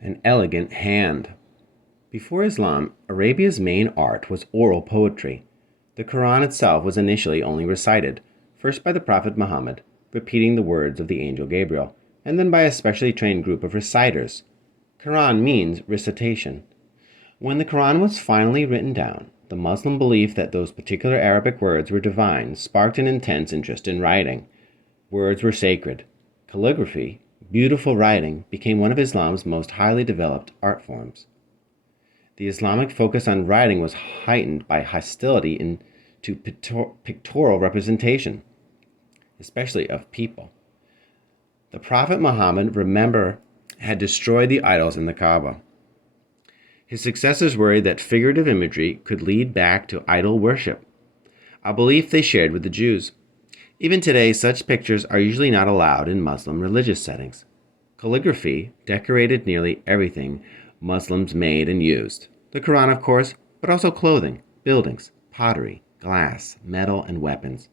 an elegant hand. Before Islam, Arabia's main art was oral poetry. The Quran itself was initially only recited, first by the Prophet Muhammad, repeating the words of the angel Gabriel, and then by a specially trained group of reciters. Quran means recitation. When the Quran was finally written down, the Muslim belief that those particular Arabic words were divine sparked an intense interest in writing. Words were sacred. Calligraphy, beautiful writing, became one of Islam's most highly developed art forms. The Islamic focus on writing was heightened by hostility to pictorial representation, especially of people. The Prophet Muhammad, remember, had destroyed the idols in the Kaaba. His successors worried that figurative imagery could lead back to idol worship, a belief they shared with the Jews. Even today, such pictures are usually not allowed in Muslim religious settings. Calligraphy decorated nearly everything Muslims made and used. The Quran, of course, but also clothing, buildings, pottery, glass, metal, and weapons.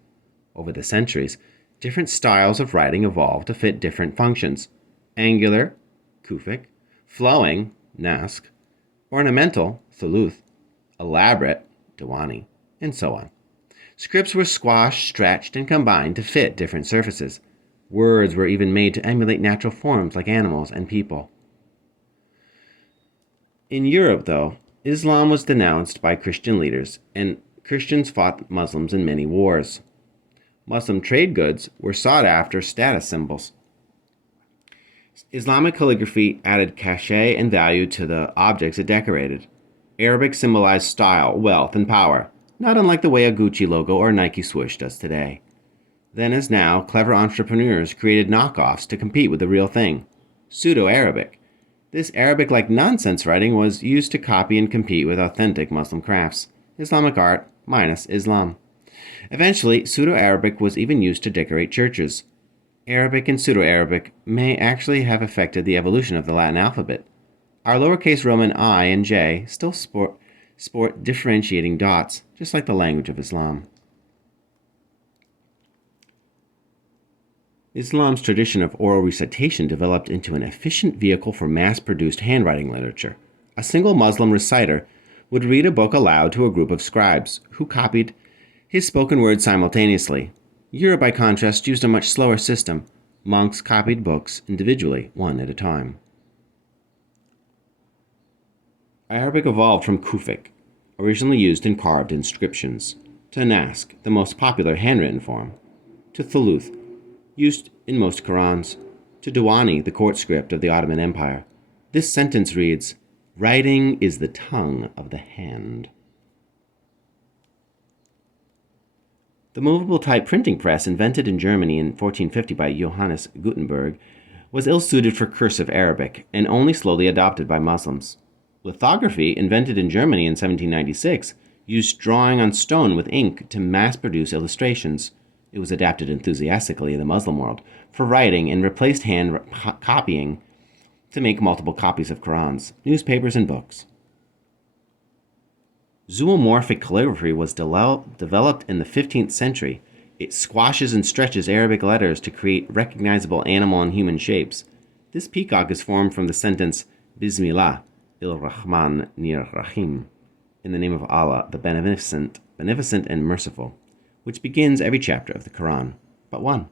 Over the centuries, different styles of writing evolved to fit different functions. Angular, kufic, flowing, nask, ornamental, thuluth, elaborate, diwani, and so on. Scripts were squashed, stretched, and combined to fit different surfaces. Words were even made to emulate natural forms like animals and people. In Europe, though, Islam was denounced by Christian leaders, and Christians fought Muslims in many wars. Muslim trade goods were sought-after status symbols. Islamic calligraphy added cachet and value to the objects it decorated. Arabic symbolized style, wealth, and power, not unlike the way a Gucci logo or Nike swoosh does today. Then as now, clever entrepreneurs created knockoffs to compete with the real thing. Pseudo-Arabic. This Arabic-like nonsense writing was used to copy and compete with authentic Muslim crafts. Islamic art minus Islam. Eventually, Pseudo-Arabic was even used to decorate churches. Arabic and Pseudo-Arabic may actually have affected the evolution of the Latin alphabet. Our lowercase Roman I and J still sport differentiating dots, just like the language of Islam. Islam's tradition of oral recitation developed into an efficient vehicle for mass-produced handwriting literature. A single Muslim reciter would read a book aloud to a group of scribes, who copied his spoken words simultaneously. Europe, by contrast, used a much slower system. Monks copied books individually, one at a time. Arabic evolved from kufic, originally used in carved inscriptions, to nask, the most popular handwritten form, to thuluth, used in most Qurans, to diwani, the court script of the Ottoman Empire. This sentence reads, "Writing is the tongue of the hand." The movable type printing press, invented in Germany in 1450 by Johannes Gutenberg, was ill-suited for cursive Arabic and only slowly adopted by Muslims. Lithography, invented in Germany in 1796, used drawing on stone with ink to mass-produce illustrations. It was adapted enthusiastically in the Muslim world for writing and replaced hand copying to make multiple copies of Qurans, newspapers, and books. Zoomorphic calligraphy was developed in the 15th century. It squashes and stretches Arabic letters to create recognizable animal and human shapes. This peacock is formed from the sentence Bismillah, il-Rahman nir-Rahim, in the name of Allah, the beneficent and merciful, which begins every chapter of the Quran, but one.